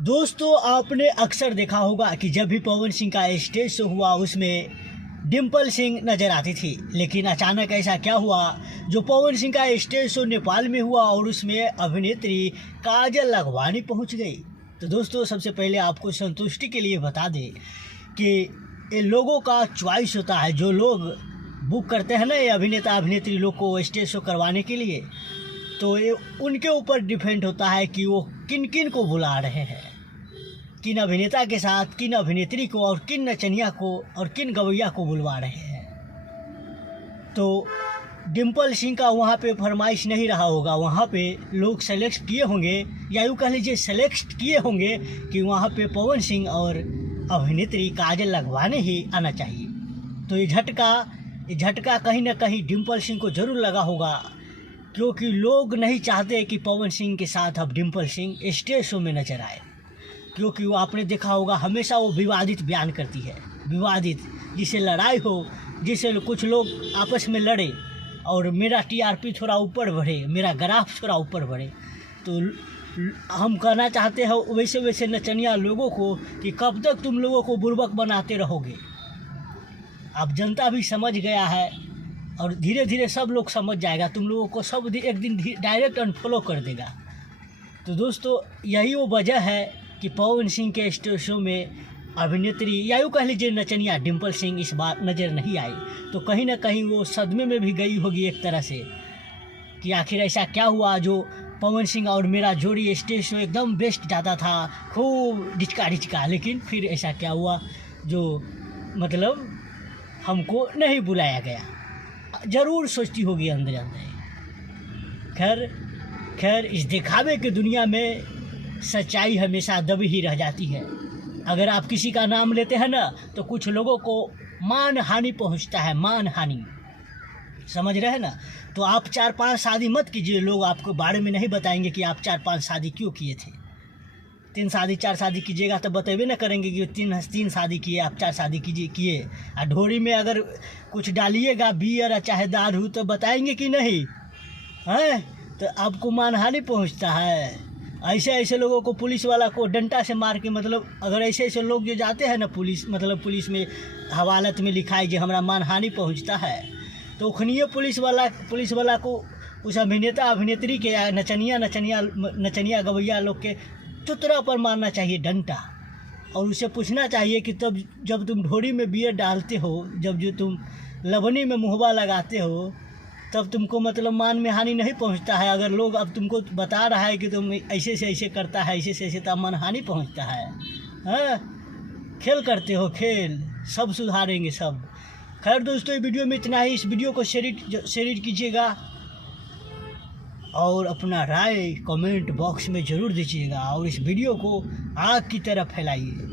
दोस्तों, आपने अक्सर देखा होगा कि जब भी पवन सिंह का स्टेज शो हुआ उसमें डिम्पल सिंह नजर आती थी। लेकिन अचानक ऐसा क्या हुआ, जो पवन सिंह का स्टेज शो नेपाल में हुआ और उसमें अभिनेत्री काजल लखवानी पहुंच गई। तो दोस्तों, सबसे पहले आपको संतुष्टि के लिए बता दें कि ये लोगों का चॉइस होता है। जो लोग बुक करते हैं ना ये अभिनेता अभिनेत्री लोग को स्टेज शो करवाने के लिए, तो ये उनके ऊपर डिपेंड होता है कि वो किन किन को बुला रहे हैं, किन अभिनेता के साथ, किन अभिनेत्री को और किन नचनिया को और किन गवैया को बुलवा रहे हैं। तो डिम्पल सिंह का वहाँ पे फरमाइश नहीं रहा होगा, वहाँ पे लोग सेलेक्ट किए होंगे, या यूँ कह लीजिए सेलेक्ट किए होंगे कि वहाँ पे पवन सिंह और अभिनेत्री काजल लखवानी ही आना चाहिए। तो ये झटका कहीं ना कहीं डिम्पल सिंह को ज़रूर लगा होगा, क्योंकि लोग नहीं चाहते कि पवन सिंह के साथ अब डिम्पल सिंह स्टेज शो में नजर आए। क्योंकि वो आपने देखा होगा हमेशा वो विवादित बयान करती है, विवादित, जिससे लड़ाई हो, जिससे कुछ लोग आपस में लड़े और मेरा टीआरपी थोड़ा ऊपर बढ़े, मेरा ग्राफ थोड़ा ऊपर बढ़े। तो हम कहना चाहते हैं वैसे वैसे नचनिया लोगों को कि कब तक तुम लोगों को बुर्बक बनाते रहोगे। अब जनता भी समझ गया है और धीरे धीरे सब लोग समझ जाएगा, तुम लोगों को सब एक दिन डायरेक्ट अनफॉलो कर देगा। तो दोस्तों, यही वो वजह है कि पवन सिंह के स्टेज शो में अभिनेत्री या यूँ कह लीजिए नचनिया डिम्पल सिंह इस बार नज़र नहीं आई। तो कहीं ना कहीं वो सदमे में भी गई होगी एक तरह से कि आखिर ऐसा क्या हुआ, जो पवन सिंह और मेरा जोड़ी स्टेज शो एकदम बेस्ट जाता था, खूब डिचका, लेकिन फिर ऐसा क्या हुआ जो मतलब हमको नहीं बुलाया गया। ज़रूर सोचती होगी अंदर अंदर। खैर इस दिखावे की दुनिया में सच्चाई हमेशा दबी ही रह जाती है। अगर आप किसी का नाम लेते हैं ना, तो कुछ लोगों को मान हानि पहुंचता है, मान हानि, समझ रहे हैं ना। तो आप 4-5 शादी मत कीजिए, लोग आपको बारे में नहीं बताएंगे कि आप 4-5 शादी क्यों किए थे। 3 शादी 4 शादी कीजिएगा तो बतेबे ना करेंगे कि 3 शादी किए, आप 4 शादी किए। और ढोरी में अगर कुछ डालिएगा बियर चाहे दारू तो बताएंगे कि नहीं हैं। तो आपको मानहानि पहुंचता है। ऐसे लोगों को पुलिस वाला को डंडा से मार के, मतलब अगर ऐसे लोग जो जाते हैं ना पुलिस, मतलब पुलिस में हवालत में लिखा है कि हमारा मानहानि पहुंचता है, तो उखनिए पुलिस वाला को उस अभिनेता अभिनेत्री के या नचनिया गवैया लोग के चुतरा पर मारना चाहिए डंडा, और उसे पूछना चाहिए कि तब जब तुम ढोरी में बियर डालते हो, जब जो तुम लवनी में मुहबा लगाते हो, तब तुमको मतलब मान में हानि नहीं पहुंचता है। अगर लोग अब तुमको बता रहा है कि तुम ऐसे से ऐसे करता है, ऐसे से ऐसे, तब मान हानि पहुंचता है। हाँ, खेल करते हो खेल, सब सुधारेंगे सब। खैर दोस्तों, ये वीडियो में इतना ही। इस वीडियो को शेयर कीजिएगा और अपना राय कमेंट बॉक्स में ज़रूर दीजिएगा, और इस वीडियो को आग की तरह फैलाइए।